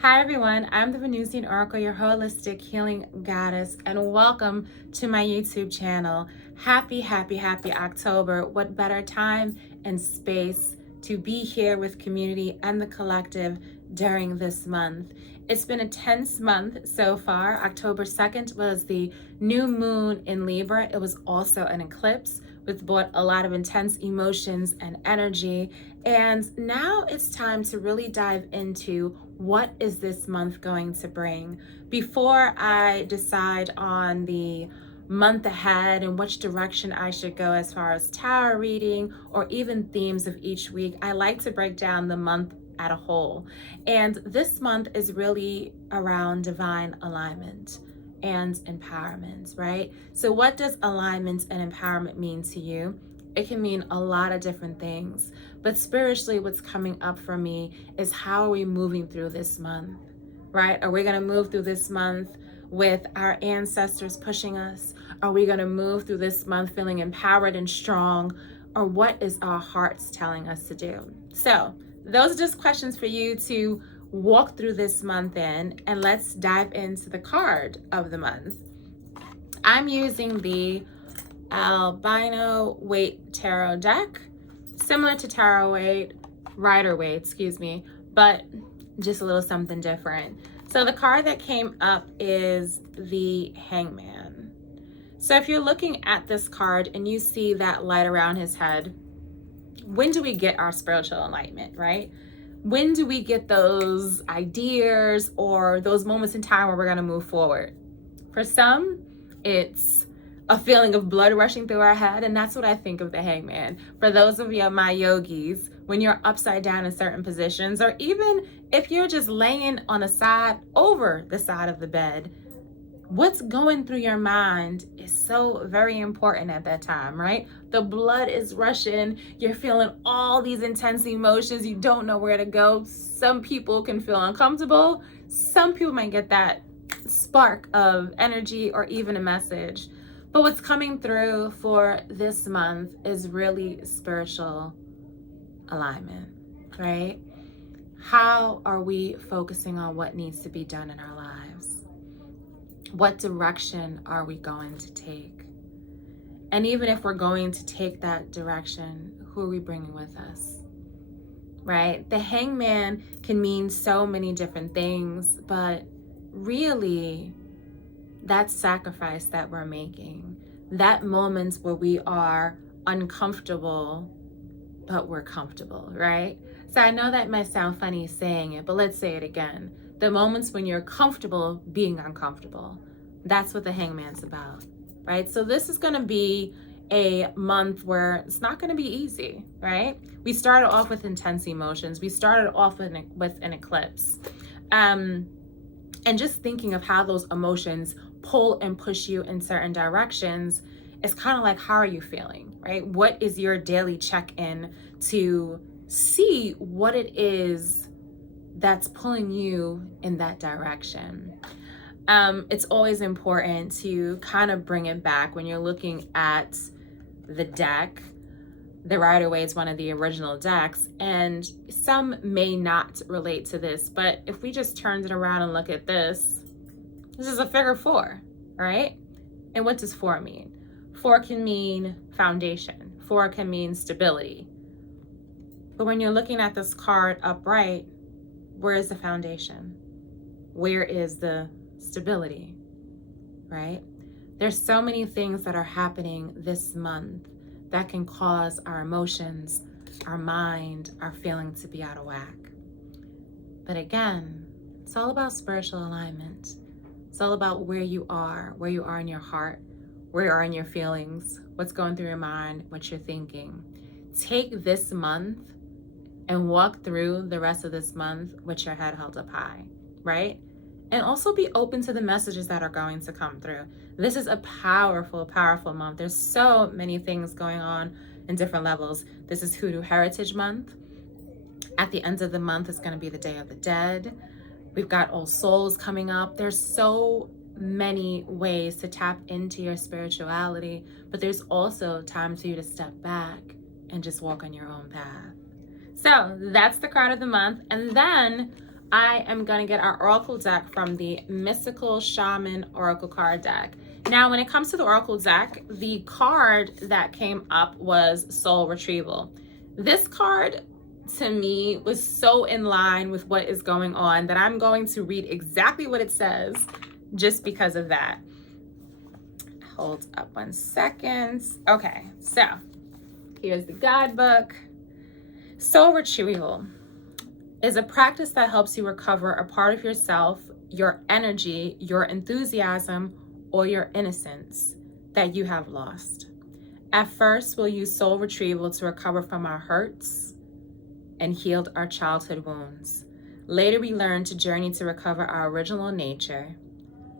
Hi everyone, I'm the Venusian Oracle, your holistic healing goddess, and welcome to my YouTube channel. Happy October. What better time and space to be here with community and the collective during this month. It's been a tense month so far. October 2nd was the new moon in Libra. It was also an eclipse, which brought a lot of intense emotions and energy. And now it's time to really dive into what is this month going to bring. Before I decide on the month ahead and which direction I should go as far as tarot reading or even themes of each week, I like to break down the month at a whole. And this month is really around divine alignment and empowerment, right? So what does alignment and empowerment mean to you? It can mean a lot of different things, but spiritually what's coming up for me is how are we moving through this month, right? Are we going to move through this month with our ancestors pushing us? Are we going to move through this month feeling empowered and strong? Or what is our hearts telling us to do? So those are just questions for you to walk through this month in, and let's dive into the card of the month. I'm using the albino weight tarot deck, similar to tarot weight, rider weight, excuse me, but just a little something different. So the card that came up is the Hangman. So if you're looking at this card and you see that light around his head, when do we get our spiritual enlightenment, right? When do we get those ideas or those moments in time where we're going to move forward? For some, it's a feeling of blood rushing through our head, and that's what I think of the Hangman. For those of you, my yogis, when you're upside down in certain positions, or even if you're just laying on a side over the side of the bed, what's going through your mind is so very important at that time, right? The blood is rushing. You're feeling all these intense emotions. You don't know where to go. Some people can feel uncomfortable. Some people might get that spark of energy or even a message. But what's coming through for this month is really spiritual alignment, right? How are we focusing on what needs to be done in our lives? What direction are we going to take? And even if we're going to take that direction, who are we bringing with us? Right? The Hangman can mean so many different things, but really, that sacrifice that we're making, that moments where we are uncomfortable, but we're comfortable, right? So I know that might sound funny saying it, but let's say it again. The moments when you're comfortable being uncomfortable. That's what the Hangman's about, right? So this is going to be a month where it's not going to be easy, right? We started off with intense emotions. We started off with an eclipse. And just thinking of how those emotions pull and push you in certain directions, it's kind of like, how are you feeling, right? What is your daily check-in to see what it is that's pulling you in that direction? It's always important to kind of bring it back when you're looking at the deck. The Rider-Waite is one of the original decks, and some may not relate to this, but if we just turned it around and look at this is a figure 4, right? And what does 4 mean? 4 can mean foundation. 4 can mean stability. But when you're looking at this card upright, where is the foundation? Where is the stability, right? There's so many things that are happening this month that can cause our emotions, our mind, our feeling to be out of whack. But again, it's all about spiritual alignment. It's all about where you are in your heart, where you are in your feelings, what's going through your mind, what you're thinking. Take this month and walk through the rest of this month with your head held up high, right? And also be open to the messages that are going to come through. This is a powerful, powerful month. There's so many things going on in different levels. This is Hoodoo Heritage Month. At the end of the month is going to be the Day of the Dead. We've got All Souls coming up. There's so many ways to tap into your spirituality, but there's also time for you to step back and just walk on your own path. So that's the card of the month. And then I am going to get our oracle deck from the Mystical Shaman Oracle card deck. Now, when it comes to the oracle deck, the card that came up was Soul Retrieval. This card, to me, was so in line with what is going on that I'm going to read exactly what it says just because of that. Hold up 1 second. Okay, so here's the guidebook. Soul Retrieval is a practice that helps you recover a part of yourself, your energy, your enthusiasm, or your innocence that you have lost. At first, we'll use soul retrieval to recover from our hurts and healed our childhood wounds. Later, we learn to journey to recover our original nature,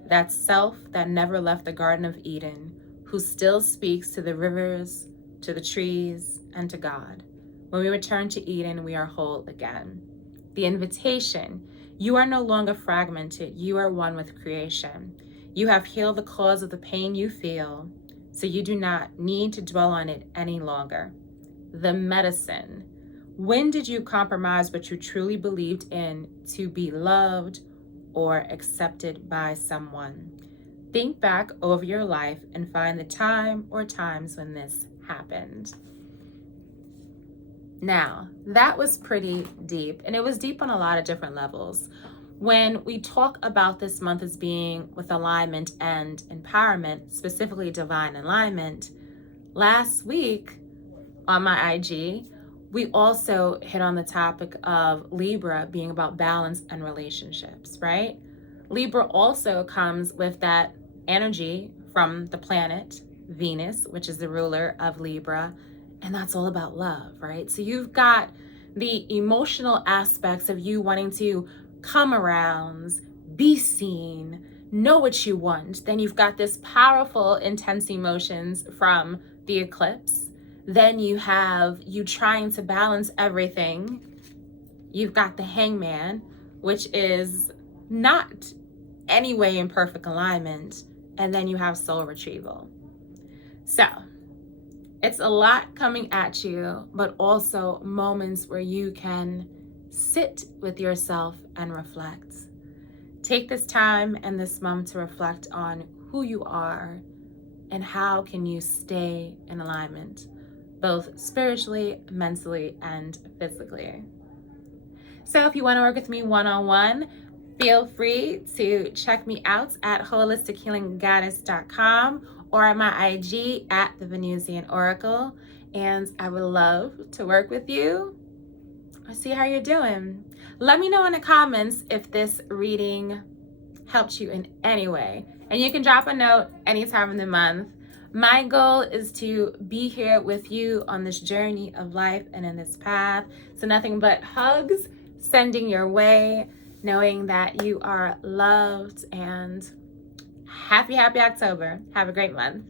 that self that never left the Garden of Eden, who still speaks to the rivers, to the trees, and to God. When we return to Eden, we are whole again. The invitation: you are no longer fragmented, you are one with creation. You have healed the cause of the pain you feel, so you do not need to dwell on it any longer. The medicine: when did you compromise what you truly believed in to be loved or accepted by someone? Think back over your life and find the time or times when this happened. Now, that was pretty deep, and it was deep on a lot of different levels. When we talk about this month as being with alignment and empowerment, specifically divine alignment, last week on my IG, we also hit on the topic of Libra being about balance and relationships, right? Libra also comes with that energy from the planet Venus, which is the ruler of Libra, and that's all about love, right? So you've got the emotional aspects of you wanting to come around, be seen, know what you want. Then you've got this powerful, intense emotions from the eclipse. Then you have you trying to balance everything. You've got the Hangman, which is not any way in perfect alignment. And then you have Soul Retrieval. So it's a lot coming at you, but also moments where you can sit with yourself and reflect. Take this time and this month to reflect on who you are and how can you stay in alignment, both spiritually, mentally, and physically. So if you want to work with me one-on-one, feel free to check me out at holistichealinggoddess.com or on my IG at the Venusian Oracle. And I would love to work with you or see how you're doing. Let me know in the comments if this reading helped you in any way. And you can drop a note anytime in the month. My goal is to be here with you on this journey of life and in this path. So nothing but hugs sending your way, knowing that you are loved, and happy October. Have a great month.